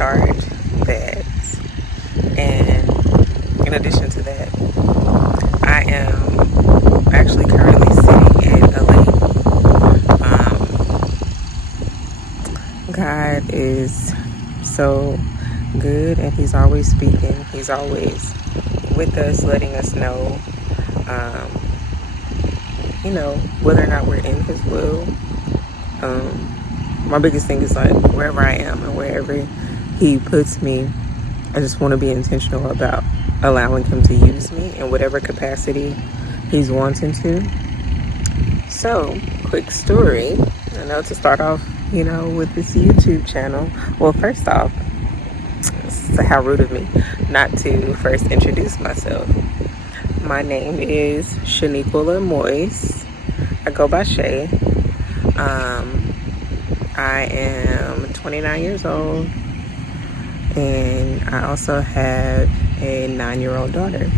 start that. And in addition to that, I am actually currently sitting at a lake. God is so good, and He's always speaking. He's always with us, letting us know, whether or not we're in His will. My biggest thing is like wherever I am and wherever He puts me, I just want to be intentional about allowing Him to use me in whatever capacity He's wanting to. So, quick story. I know to start off, with this YouTube channel. Well, first off, it's how rude of me not to first introduce myself. My name is Shaniqua Moise. I go by Shay. I am 29 years old, and I also have a 9-year-old daughter.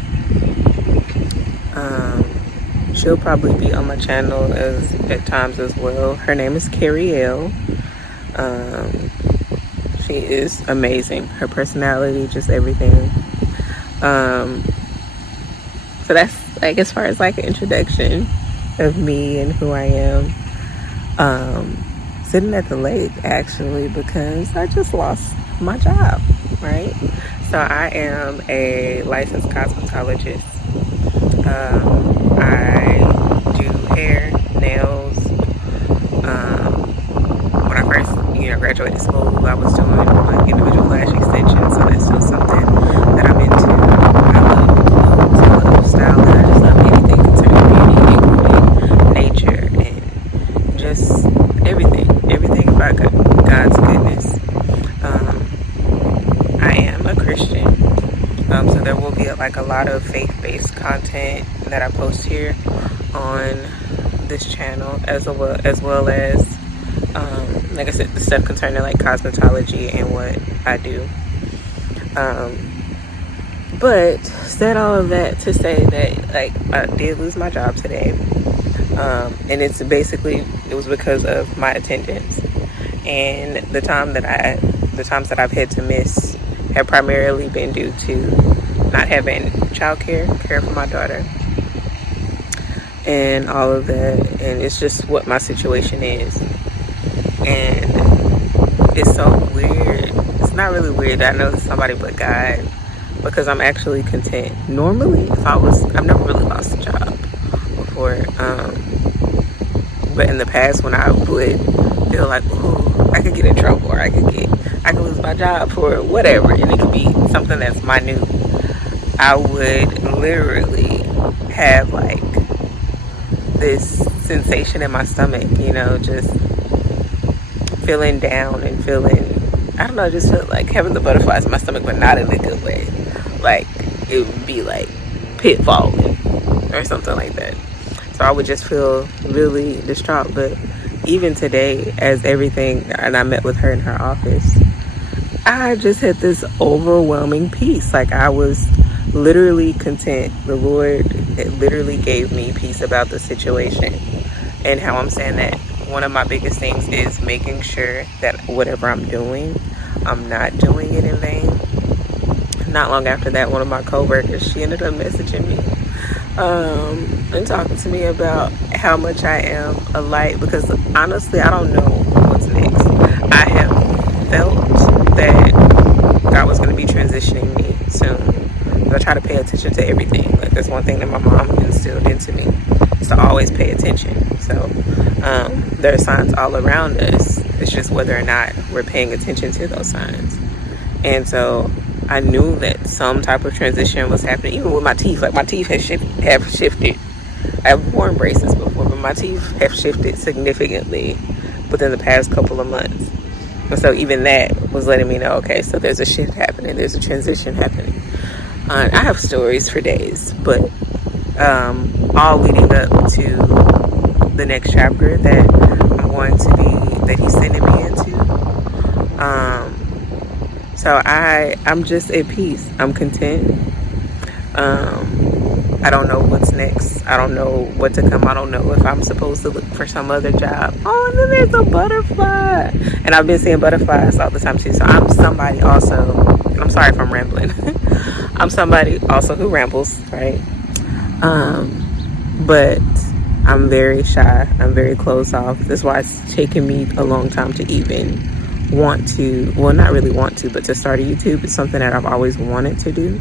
She'll probably be on my channel at times as well. Her name is Carrie L. She is amazing. Her personality, just everything. So that's like as far as like an introduction of me and who I am. Sitting at the lake actually because I just lost my job, right? So I am a licensed cosmetologist. I do hair, nails. When I first, graduated school, I was doing like individual lash extensions, so that's still something that I'm into. I love style, and I just love anything concerning beauty, including nature, and just everything about God's goodness. I am a Christian. So there will be like a lot of faith-based content that I post here on this channel, as well as like I said, the stuff concerning like cosmetology and what I do. But said all of that to say that like I did lose my job today, and it was because of my attendance, and the times that I've had to miss have primarily been due to not having care for my daughter and all of that. And it's just what my situation is, and it's so weird. It's not really weird that I know it's somebody but God, because I'm actually content. Normally I've never really lost a job before, but in the past when I would feel like, oh, I could get in trouble, or I could lose my job for whatever, and it could be something that's minute, I would literally have like this sensation in my stomach, just feeling down and just feel like having the butterflies in my stomach, but not in a good way. Like it would be like pitfalling or something like that. So I would just feel really distraught. But even today, and I met with her in her office, I just had this overwhelming peace. Like I was literally content. The Lord literally gave me peace about the situation. And how I'm saying that, one of my biggest things is making sure that whatever I'm doing, I'm not doing it in vain. Not long after that, one of my coworkers, she ended up messaging me and talking to me about how much I am a light, because honestly I don't know what's next. I have felt that God was going to be transitioning me soon. I try to pay attention to everything. Like that's one thing that my mom instilled into me, is to always pay attention. So there are signs all around us. It's just whether or not we're paying attention to those signs. And so I knew that some type of transition was happening, even with my teeth. Like my teeth have shifted. I've worn braces before, but my teeth have shifted significantly within the past couple of months. And so even that was letting me know, okay, so there's a shift happening, there's a transition happening. I have stories for days, but all leading up to the next chapter that He's sending me into. So I'm just at peace. I'm content. I don't know what's next. I don't know what to come. I don't know if I'm supposed to look for some other job. Oh, and then there's a butterfly. And I've been seeing butterflies all the time too. So I'm somebody also, and I'm sorry if I'm rambling. I'm somebody also who rambles, right? But I'm very shy. I'm very closed off. That's why it's taken me a long time to even want to, well, not really want to, but to start a YouTube. It's something that I've always wanted to do.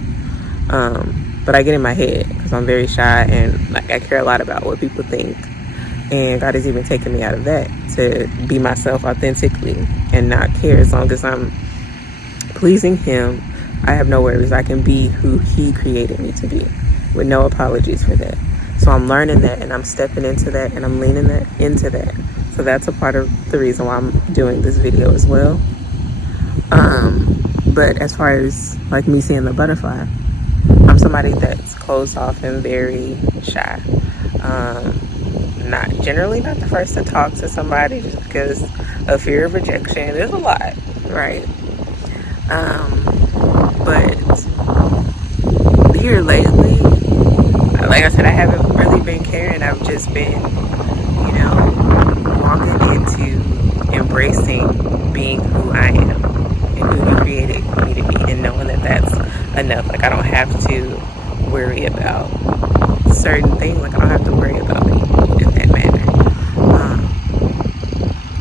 But I get in my head because I'm very shy and like I care a lot about what people think. And God has even taken me out of that to be myself authentically and not care. As long as I'm pleasing Him, I have no worries. I can be who He created me to be with no apologies for that. So I'm learning that and I'm stepping into that and I'm leaning into that. So that's a part of the reason why I'm doing this video as well. But as far as like me seeing the butterfly, I'm somebody that's closed off and very shy. Not the first to talk to somebody just because of fear of rejection. There's a lot, right? But here lately, like I said, I haven't really been caring. I've just been, walking into embracing being who I am and who He created me to be, and knowing that that's enough. Like I don't have to worry about certain things. Like I don't have to worry about people in that manner.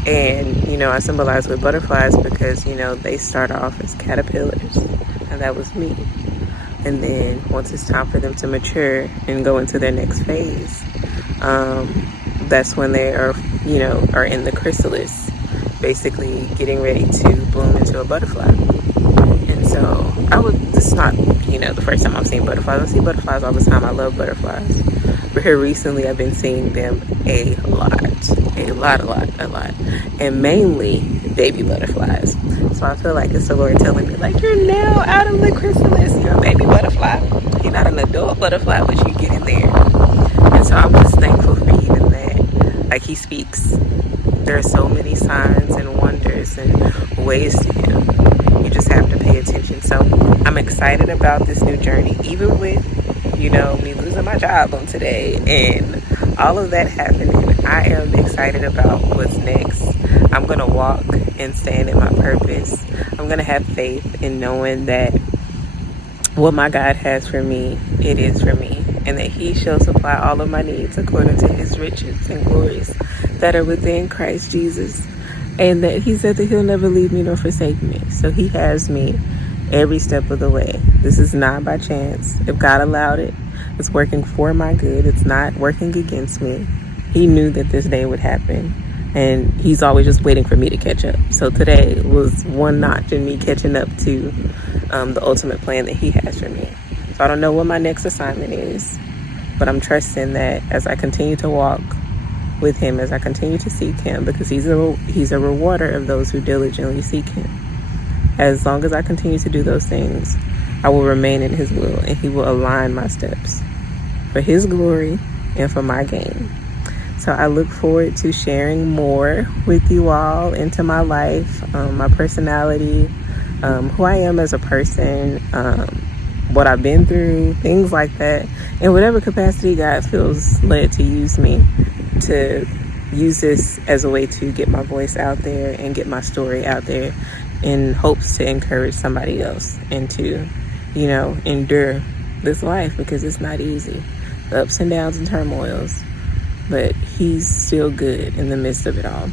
And I symbolize with butterflies because they start off as caterpillars, and that was me. And then once it's time for them to mature and go into their next phase, that's when they are in the chrysalis, basically getting ready to bloom into a butterfly. And so it's not the first time I'm seeing butterflies. I see butterflies all the time. I love butterflies, but here recently I've been seeing them a lot, and mainly baby butterflies. So I feel like it's the Lord telling me, like, you're now out of the chrysalis. You're a baby butterfly. You're not an adult butterfly, but you get in there. And so I'm just thankful for even that. Like He speaks. There are so many signs and wonders and ways to Him. You just have to pay attention. So I'm excited about this new journey, even with, me losing my job on today and all of that happening. I am excited about what's next. I'm going to walk and stand in my purpose. I'm going to have faith in knowing that what my God has for me, it is for me. And that He shall supply all of my needs according to His riches and glories that are within Christ Jesus. And that He said that He'll never leave me nor forsake me. So He has me every step of the way. This is not by chance. If God allowed it, it's working for my good. It's not working against me. He knew that this day would happen. And He's always just waiting for me to catch up. So today was one notch in me catching up to the ultimate plan that He has for me. So I don't know what my next assignment is, but I'm trusting that as I continue to walk with Him, as I continue to seek Him, because He's a rewarder of those who diligently seek Him. As long as I continue to do those things, I will remain in His will, and He will align my steps for His glory and for my gain. So I look forward to sharing more with you all into my life, my personality, who I am as a person, what I've been through, things like that. In whatever capacity God feels led to use me, to use this as a way to get my voice out there and get my story out there in hopes to encourage somebody else and to, endure this life, because it's not easy. The ups and downs and turmoils. But He's still good in the midst of it all.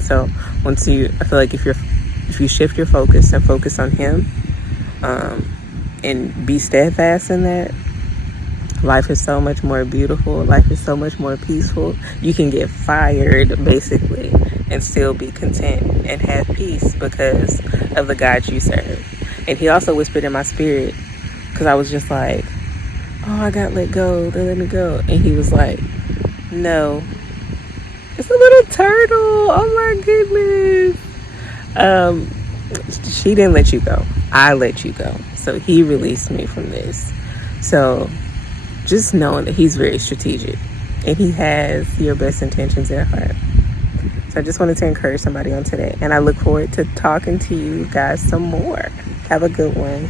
So I feel like if you shift your focus and focus on Him, and be steadfast in that, life is so much more beautiful. Life is so much more peaceful. You can get fired basically and still be content and have peace because of the God you serve. And He also whispered in my spirit, because I was just like, oh, I got let go. They let me go. And He was like, no, it's a little turtle. Oh my goodness. She didn't let you go. I let you go. So He released me from this. So just knowing that He's very strategic and He has your best intentions at heart. So I just wanted to encourage somebody on today. And I look forward to talking to you guys some more. Have a good one.